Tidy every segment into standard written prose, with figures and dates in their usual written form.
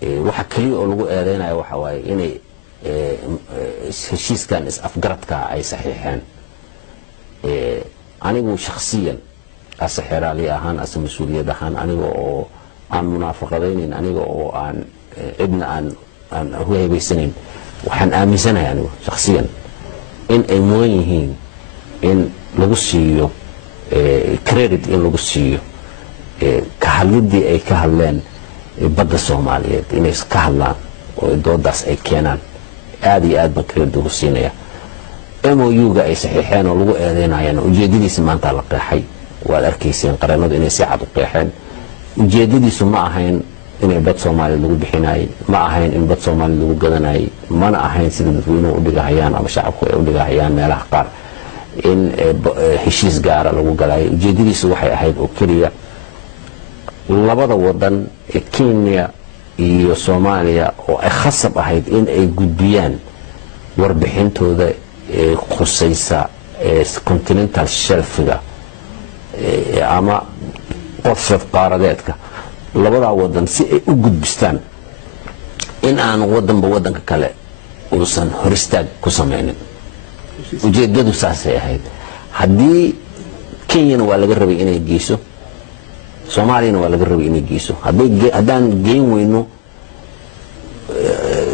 waxa kaliya oo lagu eedeynayo waxa waaye inay heshiiskan is-afgaradka ay saxiixeen anigu shakhsiyan ase xeraali ahaan ase mas-uuliyad ahaan aniga oo aan munaafaqadaynayn aniga oo aan cidna aan uga hebaysanayn waxaan aaminsanahay anigu shakhsiyan in ay mudan yihiin in lagu siiyo credit in lagu siiyo ka hadlidii ay ka hadleen badda Soomaaliyeed inay ka hadlaan oo doodaas ay keenaan aad iyo aad baan credit ugu siinaya MOU-ga ay saxiixeen oo lagu eedeynayaan ujeedadiisa maanta la qeexay waad arkayseen qaranadu inay si cad u qeexeen ujeedadiisu ma ahayn inay bad Soomaaliyeed lagu bixinay ma ahayn in bad Soomaaliyeed lagu gadanay mana ahayn sida dadweynuhu u dhigahayaan ama shacabku ay u dhigahayaan meelaha qaar in heshiis gaara lagu galay ujeedadiisu waxay ahayd oo kaliya labada wadan ee Kenya iyo Soomaaliya oo ay khasab ahayd in ay gudbiyaan warbixintooda khusaysa continental shelf-ga ama qorsad qaaradeedka labada wadan si ay u gudbistaan in aan wadanba wadanka kale uusan horistaag ku sameeynin ujeedadu saasay ahayd haddii Kenya waa laga rabay inay geyso Soomaaliya waa laga rabay inay geyso haddaan geyn weyno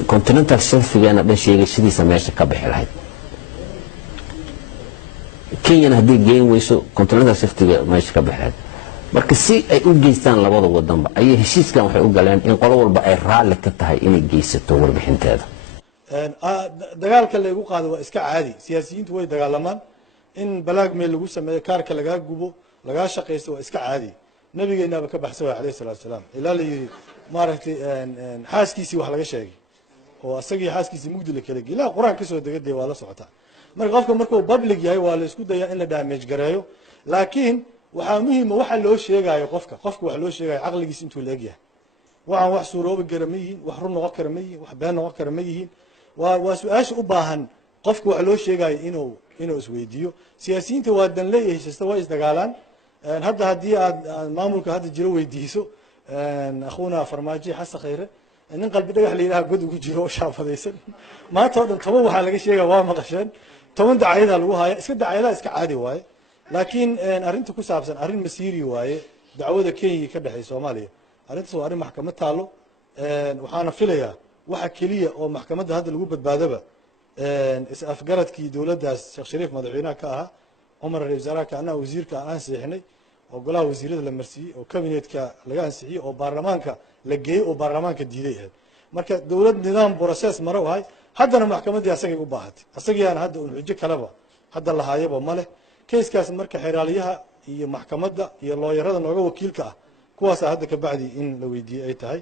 continental shelf-gana dhan sheegashadiisa meesha ka bixi lahayd Kenya haddii geyn weyso continental shelf-ga meesha ka bixi lahayd marka si ay u geystaan labada wadanba ayay heshiiskan waxay u galeen in qolo walba ay raali ka tahay inay geysato warbixinteeda dagaalka lagu qaado waa iska caadi siyaasiyiintu way dagaalamaan in balaag meel lagu sameeyo kaarka laga gubo laga shaqeysto waa iska caadi nabigeena ba ka baxsay alayhi salaatu salaam ilaa la yiri maaragtay xaaskiisii wax laga sheegay oo asagii xaaskiisii mugdi la kala gilaa quraan ka soo degay waa la socotaa marka qofka markuu public yahay waa la isku dayaa in la damage gareeyo laakiin waxa muhiim ah waxa loo sheegayo qofka wax loo sheegayo aqligiisa intuu leeg yahay waxaan wax suuroobi garamayiin wax run noqon karamayiin wax been noqon karamayiin waa su'aasha u baahan qofka wax loo sheegayo inuu isweydiiyo siyaasiyiinta waa dan leeyahay shasta waa isdagaalaan hadda hadii aad maamulka hadda jiro weydiiso akhuuna farmaajo xasan khayre nin qalbi dhagax leeyahay god ugu jiro oo shaafadaysan maanta oo dhan toban waxa laga sheegaa waa maqasheen toban dacayada lagu haya iska dacayada iska caadi waaye laakiin arinta ku saabsan arin masiiri waaye dacwada Kenya ka dhaxay Soomaaliya arintaas waa arin maxkamad taalo waxaana filayaa waxa kaliya oo maxkamadda hadda lagu badbaadaba is-afgaradkii dawladdaas Sheekh Shariif madaxweynaha ka ahaa Umar Ra'iisul Wasaaraha wasiirka aan saxiixnay oo golaha wasiirada la marsiiyay oo kabineetka laga ansixiyay oo baarlamaanka la geeyay oo baarlamaanka diiday marka dawlad nidaam process maro wahay haddana maxkamadda asagay u baahatay asagiyaan hadda uu xujo kalaba hadda la haayaba male kayskaas marka xiraaliyaha iyo maxkamadda iyo looyarada nooga wakiilka ah kuwaas hadda ka bacdi in la weydiiyay ay tahay